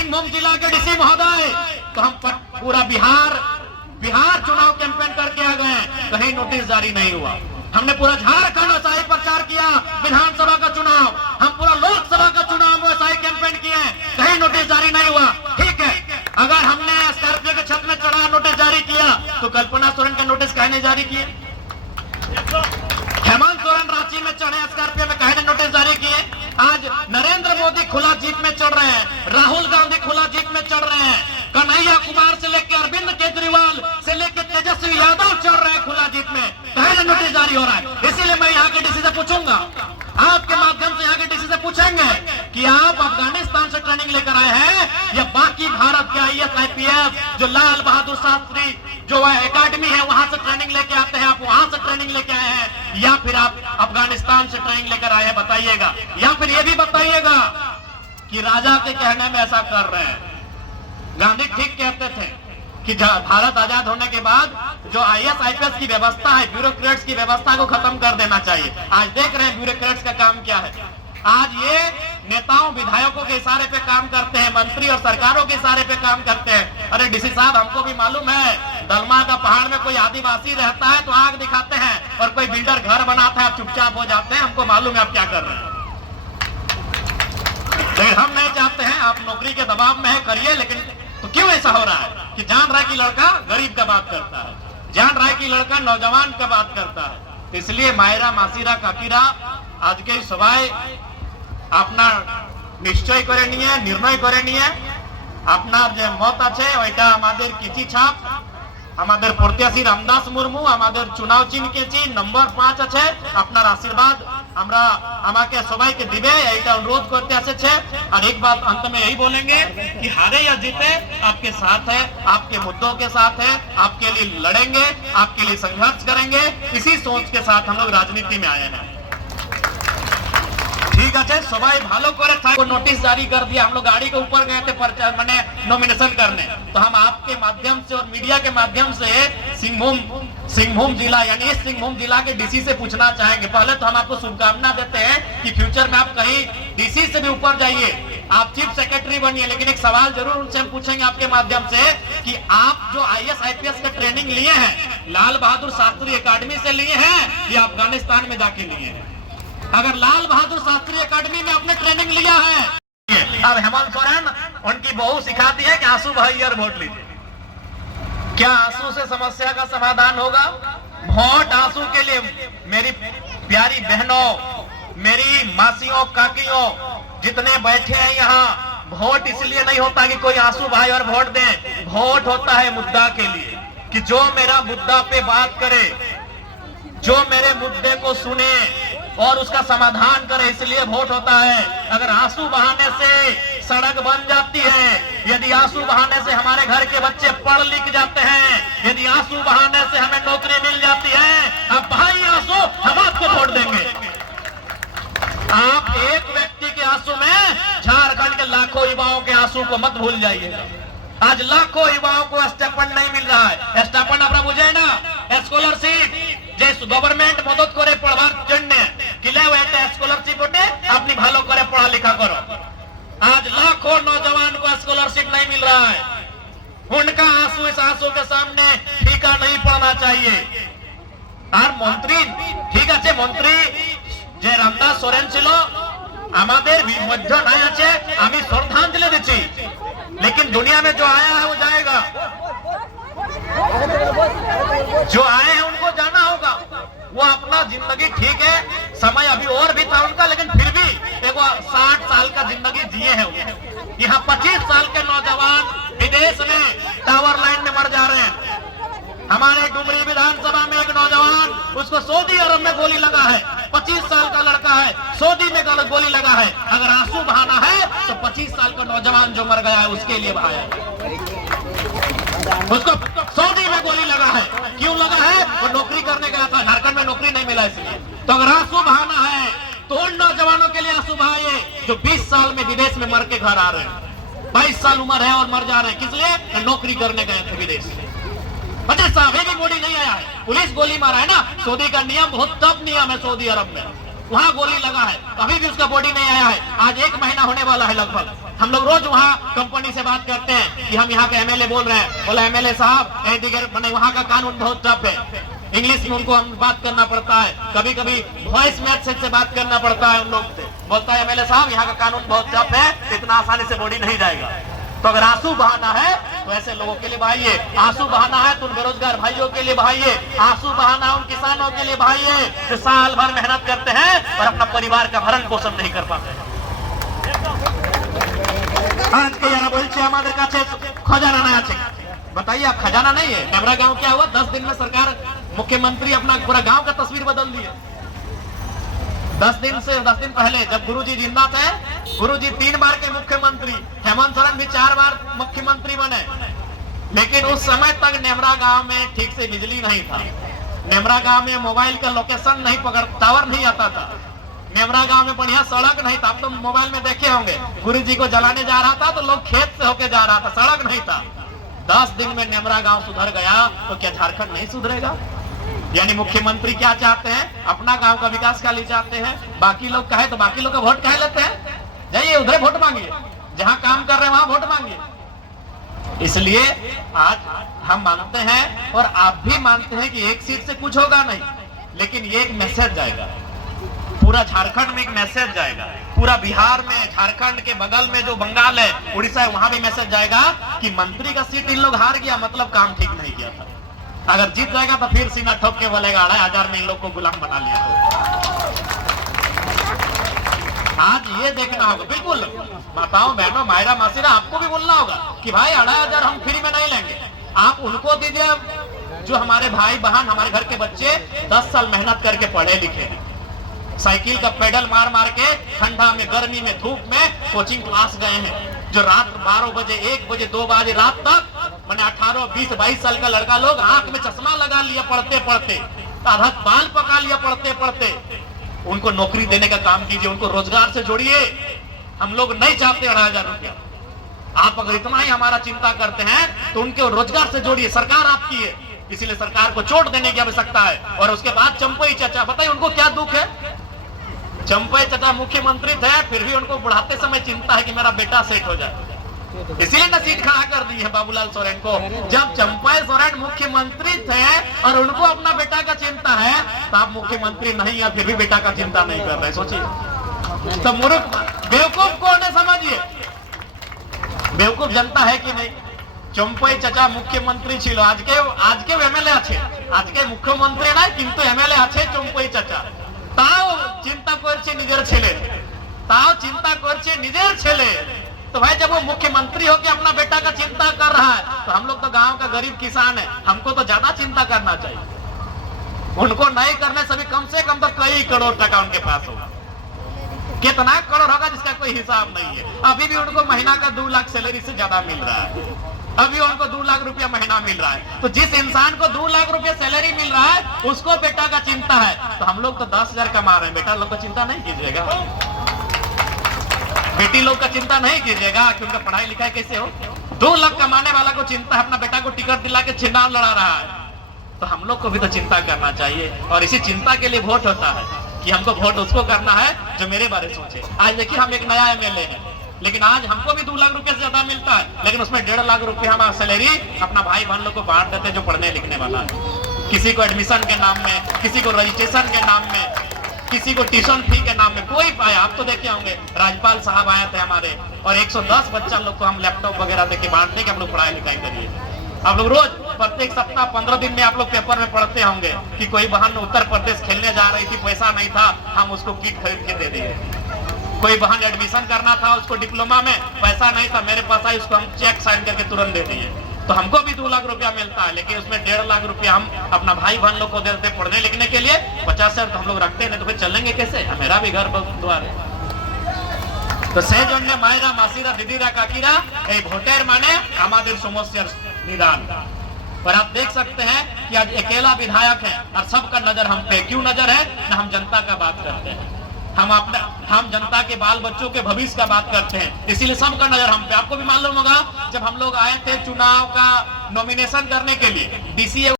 सिंहभूम जिला के डीसी महोदय, तो हम पूरा बिहार चुनाव कैंपेन करके आ गए, कहीं नोटिस जारी नहीं हुआ। हमने पूरा झारखंड वैसा प्रचार किया, विधानसभा का चुनाव, हम पूरा लोकसभा का चुनाव वैसा ही कैंपेन किए, कहीं नोटिस जारी नहीं हुआ। ठीक है, अगर हमने स्कॉर्पियो के छत में चढ़ा नोटिस जारी किया, तो कल्पना सोरेन का नोटिस काहे नहीं जारी किए? हेमंत सोरेन रांची में चढ़े स्कॉर्पियो में, काहे ने नोटिस जारी किए? आज नरेंद्र मोदी खुला जीप में चढ़ रहे हैं, राहुल गांधी खुला जीप में चढ़ रहे हैं, कन्हैया कुमार से लेकर अरविंद केजरीवाल से लेकर तेजस्वी यादव चढ़ रहे हैं खुला जीप में, काहे नोटिस जारी हो रहा है? इसीलिए मैं यहाँ के डीसी से पूछूंगा, आपके माध्यम से यहाँ के डीसी से पूछेंगे कि आप अफगानिस्तान से ट्रेनिंग लेकर आए हैं या बाकी भारत के IAS IPS जो लाल बहादुर शास्त्री जो एकेडमी है वहां से ट्रेनिंग लेके आते हैं, आप वहां से ट्रेनिंग लेके आए हैं, या फिर आप अफगानिस्तान से ट्रेनिंग लेकर आए हैं? बताइएगा। या फिर ये भी बताइएगा कि राजा के कहने में ऐसा कर रहे हैं। गांधी ठीक कहते थे कि भारत आजाद होने के बाद जो IAS IPS की व्यवस्था है, ब्यूरोक्रेट्स की व्यवस्था को खत्म कर देना चाहिए। आज देख रहे हैं ब्यूरोक्रेट्स का काम क्या है। आज ये नेताओं विधायकों के इशारे पे काम करते हैं, मंत्री और सरकारों के इशारे पे काम करते हैं। अरे डीसी साहब, हमको भी मालूम है, दलमा का पहाड़ में कोई आदिवासी रहता है तो आग दिखाते हैं, और कोई बिल्डर घर बनाता है आप चुपचाप हो जाते हैं। हमको मालूम है आप क्या कर रहे हैं, लेकिन हम नहीं चाहते हैं। आप नौकरी के दबाव में है, करिए, लेकिन तो क्यों ऐसा हो रहा है कि जान रहा है कि लड़का गरीब का बात करता है, जान रहा है कि लड़का नौजवान का बात करता है। तो इसलिए मायरा मासीरा काकीरा आज के सभाয় अपना निश्चय करे निये, निर्णय करे निये, আপনার যে মত আছে ওইটা আমাদের কিচি ছাপ, আমাদের প্রত্যাশী রামদাস মুর্মু, আমাদের চুনাव চিহ্ন কেচি নম্বর 5 আছে। আপনার আশীর্বাদ আমরা আমাকে সবাইকে দিবে, এইটা অনুরোধ করতে আসছে। और एक बात अंत में यही बोलेंगे कि हारे या जीते आपके साथ है, आपके मुद्दों के साथ है, आपके लिए लड़ेंगे, आपके लिए संघर्ष करेंगे। इसी सोच के साथ हम लोग राजनीति में आए हैं। ठीक है, सबाई भालो करे था, नोटिस जारी कर दिया। हम लोग गाड़ी के ऊपर गए थे मैंने नॉमिनेशन करने, तो हम आपके माध्यम से और मीडिया के माध्यम से सिंहभूम जिला यानी इस सिंहभूम जिला के डीसी से पूछना चाहेंगे। पहले तो हम आपको शुभकामना देते हैं कि फ्यूचर में आप कहीं डीसी से भी ऊपर जाइए, आप चीफ सेक्रेटरी बनिए। लेकिन एक सवाल जरूर उनसे हम पूछेंगे आपके माध्यम से कि आप जो IAS IPS का ट्रेनिंग लिए हैं, लाल बहादुर शास्त्री एकेडमी से लिए हैं या अफगानिस्तान में जाके लिए हैं? अगर लाल बहादुर शास्त्री एकेडमी में आपने ट्रेनिंग लिया है, अब हेमंत सोरेन उनकी बहू सिखाती है कि आंसू भाई यार वोट लीजिए। क्या आंसू से समस्या का समाधान होगा? वोट आंसू के लिए मेरी प्यारी बहनों, मेरी मासियों, काकियों जितने बैठे हैं यहाँ, वोट इसलिए नहीं होता कि कोई आंसू भाई और वोट दे, वोट होता है मुद्दा के लिए, कि जो मेरा मुद्दा पे बात करे, जो मेरे मुद्दे को सुने और उसका समाधान करे, इसलिए वोट होता है। अगर आंसू बहाने से सड़क बन जाती है, यदि आंसू बहाने से हमारे घर के बच्चे पढ़ लिख जाते हैं, यदि आंसू बहाने से हमें नौकरी मिल जाती है, अब भाई आंसू हम आपको वोट देंगे। आप एक व्यक्ति के आंसू में झारखंड के लाखों युवाओं के आंसू को मत भूल जाइएगा। आज लाखों युवाओं को स्टाइपेंड नहीं मिल रहा है। स्टाइपेंड अपना बुझे ना, स्कॉलरशिप যে গভর্নমেন্ট মদত করে পড়াবার জন্য কিলে একটা স্কলারশিপ ওঠে, আপনি ভালো করে পড়ালেখা করো। आज लाखों नौजवान को स्कॉलरशिप नहीं मिल रहा है, उनका आंसू इस आंसू के सामने फीका नहीं पड़ना चाहिए। और मंत्री ठीक আছে, मंत्री যে রামদাস সোরেন ছিল আমাদের মধ্য নাই আছে, আমি শ্রদ্ধাঞ্জলি দিচ্ছি, लेकिन दुनिया में जो आया है वो जाएगा, जो आए हैं उनको जाना होगा। वो अपना जिंदगी ठीक है, समय अभी और भी था उनका, लेकिन फिर भी एक 60 साल का जिंदगी जिए हैं वो। यहाँ 25 साल के नौजवान विदेश में टावर लाइन में मर जा रहे हैं। हमारे डुमरी विधानसभा में एक नौजवान, उसको सऊदी अरब में गोली लगा है, 25 साल का लड़का है, सऊदी में गोली लगा है। अगर आंसू बहाना है तो 25 साल का नौजवान जो मर गया है उसके लिए बहाया, उसको सऊदी में गोली लगा है। क्यों लगा है? वो नौकरी करने गया था, झारखंड में नौकरी नहीं मिला इसलिए। तो अगर आंसू बहाना है तो उन नौजवानों के लिए आंसू बहाइए जो 20 साल में विदेश में मर के घर आ रहे हैं, 22 साल उम्र है और मर जा रहे हैं। किस लिए? नौकरी करने गए थे विदेश। अच्छा साहब, भी मोदी नहीं आया है, पुलिस गोली मारा है ना। सऊदी का नियम बहुत टफ नियम है, सऊदी अरब में वहां गोली लगा है, अभी भी उसका बॉडी नहीं आया है। आज 1 महीना होने वाला है लगभग, हम लोग रोज वहाँ कंपनी से बात करते हैं कि हम यहाँ के एमएलए बोल रहे हैं, बोला एमएलए साहब मैंने वहाँ का कानून बहुत टफ है, इंग्लिश में उनको हम बात करना पड़ता है, कभी कभी वॉइस मैसेज से बात करना पड़ता है उन लोग से। बोलता है एमएलए साहब यहाँ का कानून बहुत टफ है, इतना आसानी से बॉडी नहीं जाएगा। तो अगर आंसू बहाना है तो ऐसे लोगों के लिए बहाइए, आंसू बहाना है तो उन बेरोजगार भाइयों के लिए बहाइए, आंसू बहाना है उन किसानों के लिए बहाइए जो साल भर मेहनत करते हैं और अपना परिवार का भरण पोषण नहीं कर पाते। आज के यारा बोलছে আমাদের কাছে खजाना नहीं আছে, बताइए आप खजाना नहीं है। नेमरा गांव क्या हुआ, 10 दिन में सरकार मुख्यमंत्री अपना पूरा गांव का तस्वीर बदल दिया। 10 दिन पहले जब गुरुजी जिंदा थे, गुरुजी 3 बार के मुख्यमंत्री, हेमंत सोरेन भी 4 बार मुख्यमंत्री बने, लेकिन उस समय तक नेमरा गांव में ठीक से बिजली नहीं था, नेमरा गांव में मोबाइल का लोकेशन नहीं पकड़, टावर नहीं आता था, नेमरा गांव में बढ़िया सड़क नहीं था। आप तो मोबाइल में देखे होंगे, गुरुजी को जलाने जा रहा था तो लोग खेत से होके जा रहा था, सड़क नहीं था। 10 दिन में नेमरा गांव सुधर गया तो क्या झारखंड नहीं सुधरेगा? यानी मुख्यमंत्री क्या चाहते हैं, अपना गांव का विकास का लिए चाहते हैं, बाकी लोग कहे तो बाकी लोग का वोट कहे लेते हैं, जाइए उधर वोट मांगिए, जहां काम कर रहे हैं वहां वोट मांगिए। इसलिए आज हम मानते हैं और आप भी मानते हैं कि एक सीट से कुछ होगा नहीं, लेकिन ये एक मैसेज जाएगा, पूरा झारखंड में एक मैसेज जाएगा, पूरा बिहार में, झारखंड के बगल में जो बंगाल है, उड़ीसा है, वहां भी मैसेज जाएगा कि मंत्री का सीट इन लोग हार गया, मतलब काम ठीक नहीं किया था। अगर जीत जाएगा तो फिर सीना ठोक के बोलेगा 2500 में इन लोग को गुलाम बना लिया। तो आज ये देखना होगा, बिल्कुल माताओं बहनों मायरा मासीरा आपको भी बोलना होगा कि भाई 2500 हम फ्री में नहीं लेंगे, आप उनको दीजिए जो हमारे भाई बहन, हमारे घर के बच्चे 10 साल मेहनत करके पढ़े लिखे हैं, साइकिल का पेडल मार मार के ठंडा में, गर्मी में, धूप में कोचिंग क्लास गए हैं, जो रात 12 बजे 1 बजे 2 बजे रात तक, मैंने 18 20 22 साल का लड़का लोग आंख में चश्मा लगा लिया पढ़ते पढ़ते, आधा बाल पका लिया पढ़ते पढ़ते। उनको नौकरी देने का काम कीजिए, उनको रोजगार से जोड़िए। हम लोग नहीं चाहते 2500 रुपया, आप अगर इतना ही हमारा चिंता करते हैं तो उनके रोजगार से जोड़िए। सरकार आपकी है, इसीलिए सरकार को चोट देने की आवश्यकता है। और उसके बाद चंपई चाचा, बताइए उनको क्या दुख है? चंपई चाचा मुख्यमंत्री थे, फिर भी उनको बुढ़ाते समय चिंता है कि मेरा बेटा सेट हो जाए, इसीलिए न सीट खड़ा कर दी है बाबूलाल सोरेन को। जब चंपई सोरेन मुख्यमंत्री थे और उनको अपना बेटा का चिंता है, तो आप मुख्यमंत्री नहीं या फिर भी बेटा का चिंता नहीं कर रहे, सोचिए। तो मूर्ख बेवकूफ कौन है समझिए, बेवकूफ जनता है कि नहीं। चंपई चाचा मुख्यमंत्री छिलो, आज के एमएलए আছে, आज के मुख्यमंत्री ना किंतु एमएलए আছে चंपई चाचा, তাও চিন্তা করছে নিজের ছেলে, তাও চিন্তা করছে নিজের ছেলে। तो भाई जब वो मुख्यमंत्री होकर अपना बेटा का चिंता कर रहा है, तो हम लोग तो गांव का गरीब किसान है, हमको तो ज्यादा चिंता करना चाहिए। उनको नहीं करने से भी कम तो कई करोड़ टका उनके पास होगा, कितना करोड़ होगा जिसका कोई हिसाब नहीं है। अभी भी उनको महीना का 2 लाख सैलरी से ज्यादा मिल रहा है, अभी उनको 2 लाख रुपया महीना मिल रहा है। तो जिस इंसान को 2 लाख रुपया सैलरी मिल रहा है, उसको बेटा का चिंता है, तो हम लोग तो 10,000 कमा रहे हैं, बेटा लोग का चिंता नहीं कीजिएगा, बेटी लोग का चिंता नहीं कीजिएगा कि उनका पढ़ाई लिखाई कैसे हो। 2 लाख कमाने वाला को चिंता है अपना बेटा को टिकट दिला के चुनाव लड़ा रहा है, तो हम लोग को भी तो चिंता करना चाहिए। और इसी चिंता के लिए वोट होता है कि हमको वोट उसको करना है जो मेरे बारे में सोचे। आज देखिए हम एक नया एमएलए है, लेकिन आज हमको भी 2 लाख रुपए से ज्यादा मिलता है, लेकिन उसमें 1.5 लाख रुपए हमारा सैलरी अपना भाई बहन लोग को बांट देते हैं जो पढ़ने लिखने वाला है। किसी को एडमिशन के नाम में, किसी को रजिस्ट्रेशन के नाम में, किसी को ट्यूशन फी के नाम में, कोई पाया। आप तो देखे होंगे राज्यपाल साहब आए थे हमारे, और 110 बच्चा लोग को हम लैपटॉप वगैरह देके बांटने के हम लोग पढ़ाई लिखाई करिए। आप लोग रोज प्रत्येक सप्ताह 15 दिन में आप लोग पेपर में पढ़ते होंगे कि कोई बहन उत्तर प्रदेश खेलने जा रही थी, पैसा नहीं था, हम उसको किट खरीद के दे दिए। कोई बहन एडमिशन करना था, उसको डिप्लोमा में पैसा नहीं था, मेरे पास आई, उसको हम चेक साइन करके तुरंत दे दिए। तो हमको भी 2 लाख रुपया मिलता है, लेकिन उसमें 1.5 लाख रुपया हम अपना भाई बहन लोग को देते पढ़ने लिखने के लिए। 50,000 तो हम लोग रखते हैं, तो फिर चलेंगे कैसे? मेरा भी घर द्वार है। तो সেই জন্য মায়েরা মাসিরা দিদিরা কাকিরা এই ভোটের মানে আমাদের সমস্যার निदान। पर आप देख सकते हैं कि आज अकेला विधायक है और सबका नजर हम पे। क्यों नजर है? ना हम जनता का बात करते हैं, हम जनता के बाल बच्चों के भविष्य का बात करते हैं, इसीलिए सबका नजर हम पे। आपको भी मालूम होगा जब हम लोग आए थे चुनाव का नॉमिनेशन करने के लिए, डीसीए